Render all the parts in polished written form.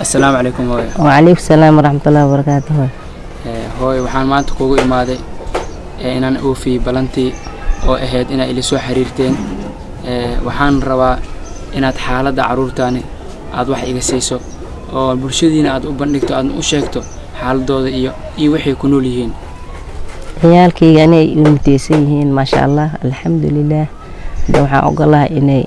السلام عليكم هوي. وعليكم السلام ورحمة الله وبركاته. هوي waxaan maanta kugu imaaday inaan oofi balantii oo ahayd in ay ila soo xiriirteen waxaan rabaa inaad xaaladda caruurtaani aad wax iga siiso oo bulshadiina aad u bandhigto aad u sheegto xaaladooda iyo wixii ku nool yihiin ciyaalkayga inay imtiyaysan yihiin maasha Allah alxamdulillaah waxaan ogolahay inay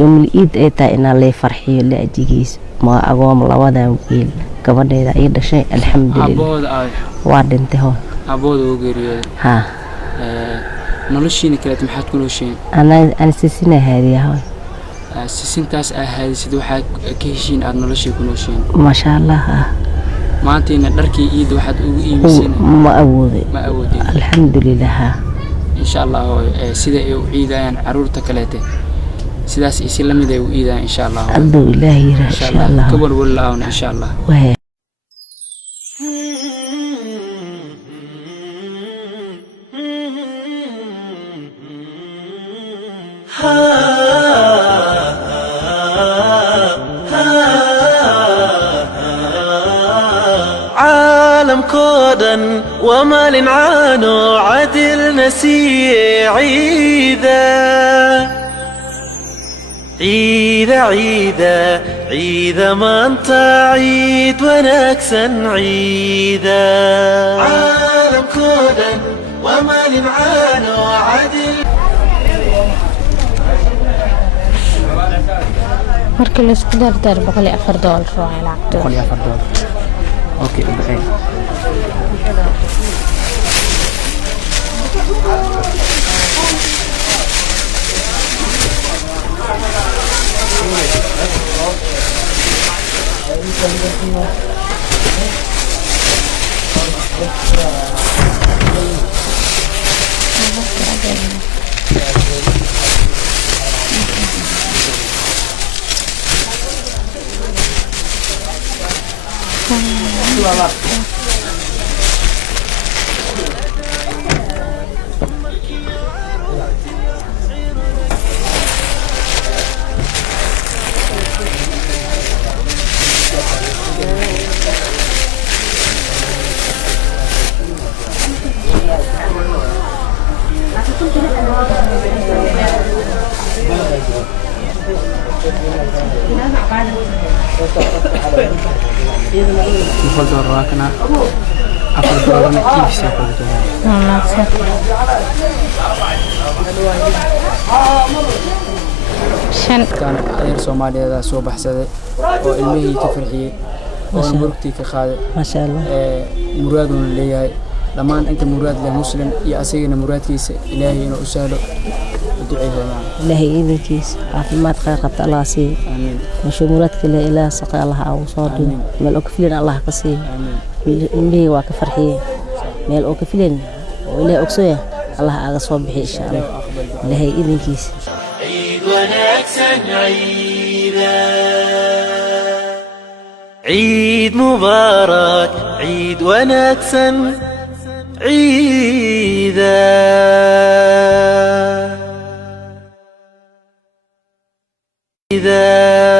yawmul iid ay tahay inaan lay farxiyo la ajigiis ma agoom labadan wiil gabadheeda ay dhashay alxamdulillaah waa dhintay hoo abooda oo geeriyooday ha noloshiina kale maxaad ku nooshiin ana sisina haadiyahay sisintaas ahayd waxa ka heshiin aad noloshii ku nooshiin maasha Allah maantiina dharkii iid waxaad ugu iibiseen ma awoodin alxamdulillaah insha Allah sida ay u ciidayaan caruurta kaleete sidaas isi lamid ay u ciidayaan insha Allah adoo ilaahi insha Allah kabal walaawna insha Allah عالم كودا وما لنعانو عدل نسي عيدا عيدا عيدا عيدا ما انت عيد ونكسا عيدا عالم كودا وما لنعانو عدل markii la isku dardar $104 waa lacagto $104 اوكي بخير يفضل راكنا أفضل كيف سيفضل كان غير سومالي هذا صوب حسده وإلمه كفرحية ومركتي كخالد ما شاء الله مراد لي لما أنت مراد لمسلم يا أسينا مراد كيس إلهي إنه أسأله إلهي إذا كيس عافمات خير قبط الله سي آمين وشو مرادك إلا إله سقى الله أو صادق ملء كفلين الله قصي إلهي واكفرحية ملء كفلين وإلهي أقصيه الله أقصى به إن شاء الله إلهي إذا كيس عيد ونكسا عيدا عيد مبارك عيد ونكسا عيدا عيدا